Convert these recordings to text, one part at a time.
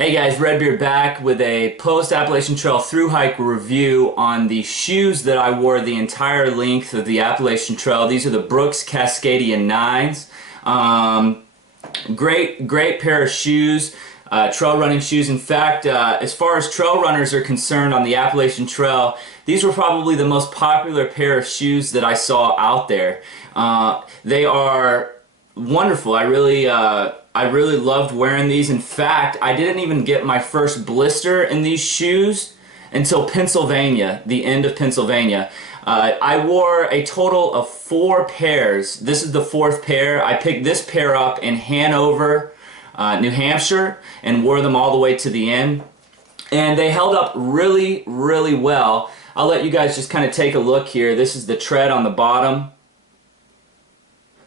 Hey guys, Redbeard back with a post-Appalachian Trail thru-hike review on the shoes that I wore the entire length of the Appalachian Trail. These are the Brooks Cascadia 9s. Great pair of shoes, trail running shoes. In fact, as far as trail runners are concerned on the Appalachian Trail, these were probably the most popular pair of shoes that I saw out there. They are wonderful. I really loved wearing these. In fact, I didn't even get my first blister in these shoes until Pennsylvania, the end of Pennsylvania. I wore a total of 4 pairs. This is the 4th pair. I picked this pair up in Hanover, New Hampshire, and wore them all the way to the end. And they held up really well. I'll let you guys just kind of take a look here. This is the tread on the bottom.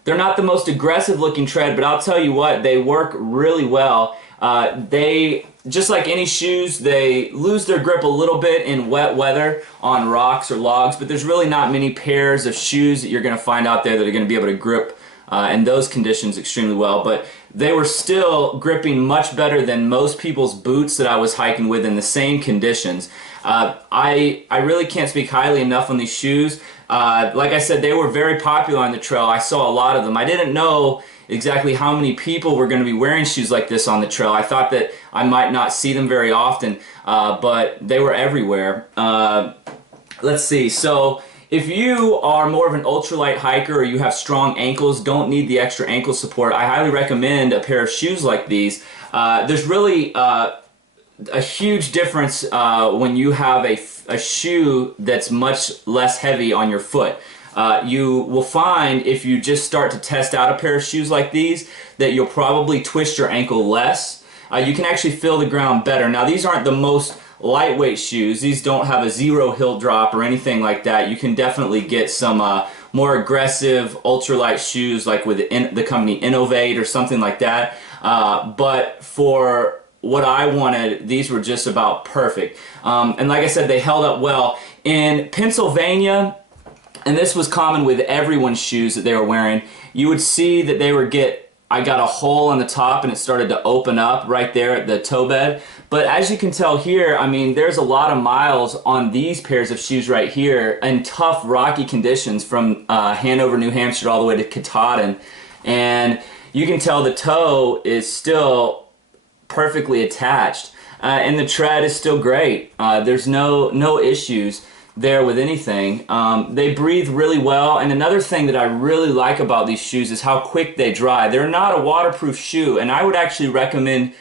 They're not the most aggressive looking tread, but I'll tell you what, they work really well. They, just like any shoes, they lose their grip a little bit in wet weather on rocks or logs, but there's really not many pairs of shoes that you're going to find out there that are going to be able to grip in those conditions extremely well. But they were still gripping much better than most people's boots that I was hiking with in the same conditions. I really can't speak highly enough on these shoes. Like I said, they were very popular on the trail. I saw a lot of them. I didn't know exactly how many people were going to be wearing shoes like this on the trail. I thought that I might not see them very often, but they were everywhere. Let's see. So if you are more of an ultralight hiker or you have strong ankles, don't need the extra ankle support, I highly recommend a pair of shoes like these. There's really a huge difference when you have a shoe that's much less heavy on your foot. You will find if you just start to test out a pair of shoes like these that you'll probably twist your ankle less. You can actually feel the ground better. Now these aren't the most lightweight shoes. These don't have a 0 heel drop or anything like that. You can definitely get some more aggressive ultralight shoes like with the company Innovate or something like that. But for what I wanted, these were just about perfect. And like I said, they held up well. In Pennsylvania, and this was common with everyone's shoes that they were wearing, you would see that they would I got a hole on the top and it started to open up right there at the toe bed. But as you can tell here, I mean, there's a lot of miles on these pairs of shoes right here in tough, rocky conditions from Hanover, New Hampshire all the way to Katahdin. And you can tell the toe is still perfectly attached, and the tread is still great. There's no issues there with anything. They breathe really well, and another thing that I really like about these shoes is how quick they dry. They're not a waterproof shoe, and I would actually recommend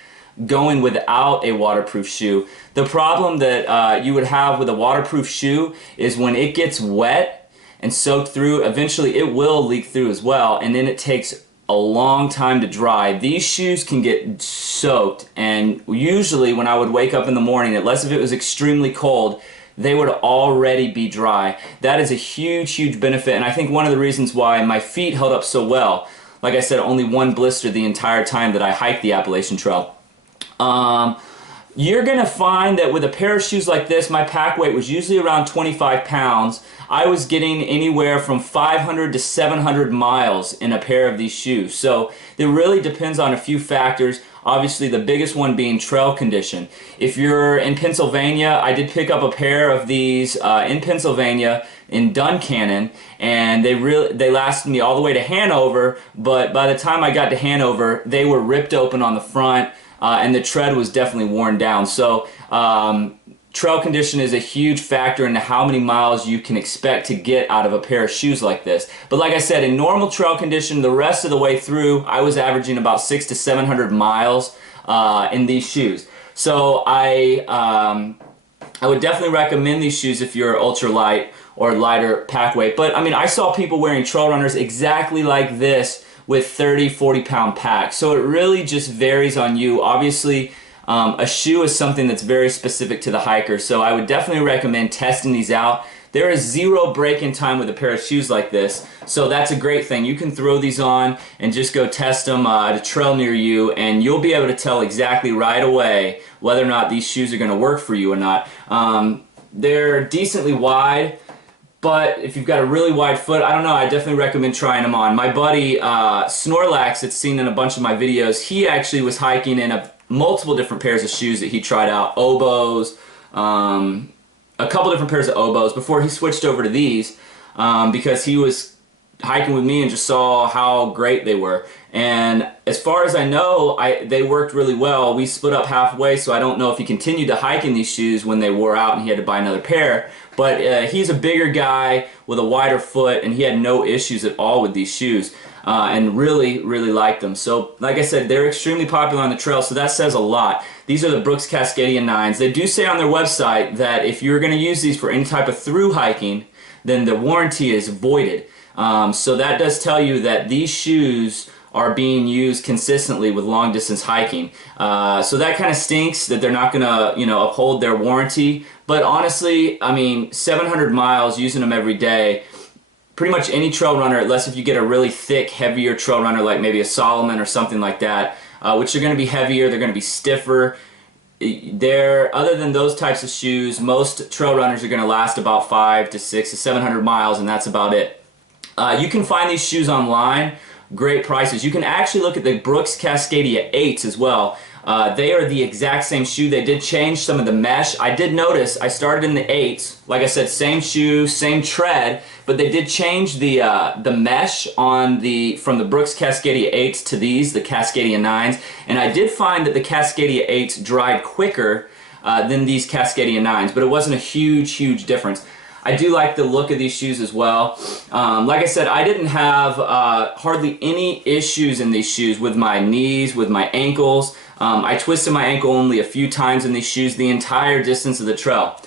going without a waterproof shoe. The problem that you would have with a waterproof shoe is when it gets wet and soaked through, eventually it will leak through as well, and then it takes a long time to dry. These shoes can get soaked, and usually when I would wake up in the morning, unless if it was extremely cold, they would already be dry. That is a huge benefit, and I think one of the reasons why my feet held up so well. Like I said, only 1 blister the entire time that I hiked the Appalachian Trail. You're gonna find that with a pair of shoes like this, my pack weight was usually around 25 pounds. I was getting anywhere from 500 to 700 miles in a pair of these shoes. So it really depends on a few factors. Obviously the biggest one being trail condition. If you're in Pennsylvania, I did pick up a pair of these in Pennsylvania in Duncannon, and they lasted me all the way to Hanover, but by the time I got to Hanover, they were ripped open on the front. And the tread was definitely worn down. So trail condition is a huge factor into how many miles you can expect to get out of a pair of shoes like this. But like I said, in normal trail condition, the rest of the way through, I was averaging about 600 to 700 miles in these shoes. So I would definitely recommend these shoes if you're ultralight or lighter pack weight. But I mean, I saw people wearing trail runners exactly like this with 30-40 pound packs. So it really just varies on you. Obviously, a shoe is something that's very specific to the hiker, so I would definitely recommend testing these out. There is 0 break-in time with a pair of shoes like this, so that's a great thing. You can throw these on and just go test them at a trail near you, and you'll be able to tell exactly right away whether or not these shoes are going to work for you or not. They're decently wide, but if you've got a really wide foot, I don't know, I definitely recommend trying them on. My buddy Snorlax, that's seen in a bunch of my videos, he actually was hiking in multiple different pairs of shoes that he tried out, oboes, a couple different pairs of oboes before he switched over to these, because he was hiking with me and just saw how great they were. And as far as I know, they worked really well. We split up halfway, so I don't know if he continued to hike in these shoes when they wore out and he had to buy another pair. But he's a bigger guy with a wider foot, and he had no issues at all with these shoes, and really, really liked them. So, like I said, they're extremely popular on the trail, so that says a lot. These are the Brooks Cascadia 9s. They do say on their website that if you're going to use these for any type of through hiking, then the warranty is voided. So that does tell you that these shoes are being used consistently with long distance hiking. So that kind of stinks that they're not going to, uphold their warranty. But honestly, I mean, 700 miles using them every day, pretty much any trail runner, unless if you get a really thick, heavier trail runner like maybe a Solomon or something like that, which are going to be heavier, they're going to be stiffer. Other than those types of shoes, most trail runners are going to last about 500 to 600 to 700 miles, and that's about it. You can find these shoes online, great prices. You can actually look at the Brooks Cascadia 8s as well. They are the exact same shoe. They did change some of the mesh. I did notice, I started in the 8s, like I said, same shoe, same tread, but they did change the mesh from the Brooks Cascadia 8s to these, the Cascadia 9s, and I did find that the Cascadia 8s dried quicker than these Cascadia 9s, but it wasn't a huge difference. I do like the look of these shoes as well. Like I said, I didn't have hardly any issues in these shoes with my knees, with my ankles. I twisted my ankle only a few times in these shoes the entire distance of the trail.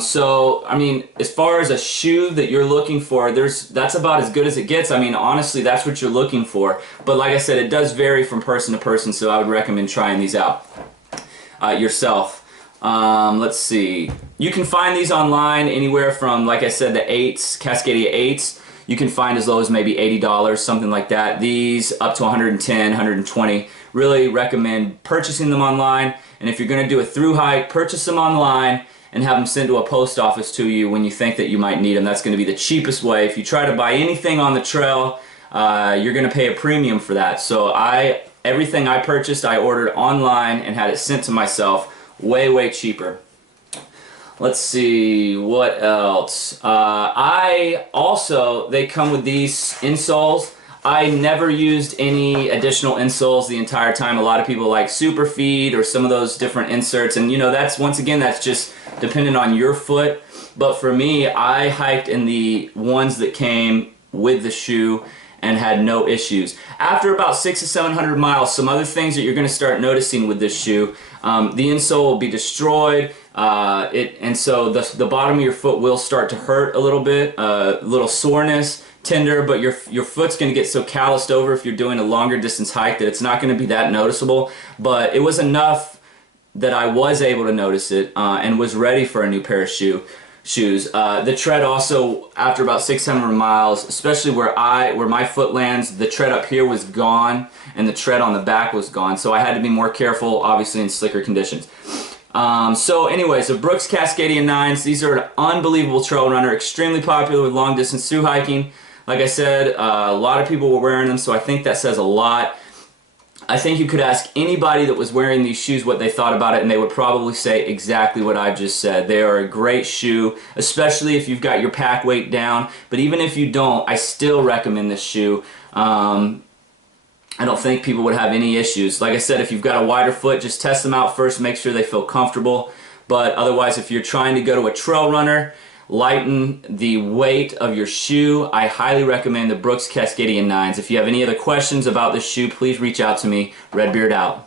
So, I mean, as far as a shoe that you're looking for, that's about as good as it gets. I mean, honestly, that's what you're looking for. But like I said, it does vary from person to person, so I would recommend trying these out yourself. Let's see. You can find these online anywhere from, like I said, the 8s, Cascadia 8s. You can find as low as maybe $80, something like that. These up to $110, $120. Really recommend purchasing them online. And if you're going to do a through hike, purchase them online and have them sent to a post office to you when you think that you might need them. That's going to be the cheapest way. If you try to buy anything on the trail, you're going to pay a premium for that. So everything I purchased, I ordered online and had it sent to myself. Way cheaper. Let's see, what else? They come with these insoles. I never used any additional insoles the entire time. A lot of people like Superfeed or some of those different inserts, and that's just dependent on your foot. But for me, I hiked in the ones that came with the shoe and had no issues. After about 600 to 700 miles, some other things that you're going to start noticing with this shoe, the insole will be destroyed, and so the bottom of your foot will start to hurt a little bit, a little soreness, tender, but your foot's going to get so calloused over if you're doing a longer distance hike that it's not going to be that noticeable. But it was enough that I was able to notice it and was ready for a new pair of shoes. The tread also, after about 600 miles, especially where my foot lands, the tread up here was gone and the tread on the back was gone, so I had to be more careful, obviously, in slicker conditions. So anyways, the Brooks Cascadia 9s, these are an unbelievable trail runner, extremely popular with long distance through hiking. Like I said, a lot of people were wearing them, so I think that says a lot. I think you could ask anybody that was wearing these shoes what they thought about it, and they would probably say exactly what I've just said. They are a great shoe, especially if you've got your pack weight down. But even if you don't, I still recommend this shoe. I don't think people would have any issues. Like I said, if you've got a wider foot, just test them out first, make sure they feel comfortable. But otherwise, if you're trying to go to a trail runner, lighten the weight of your shoe, I highly recommend the Brooks Cascadia 9s. If you have any other questions about this shoe, please reach out to me. Redbeard out.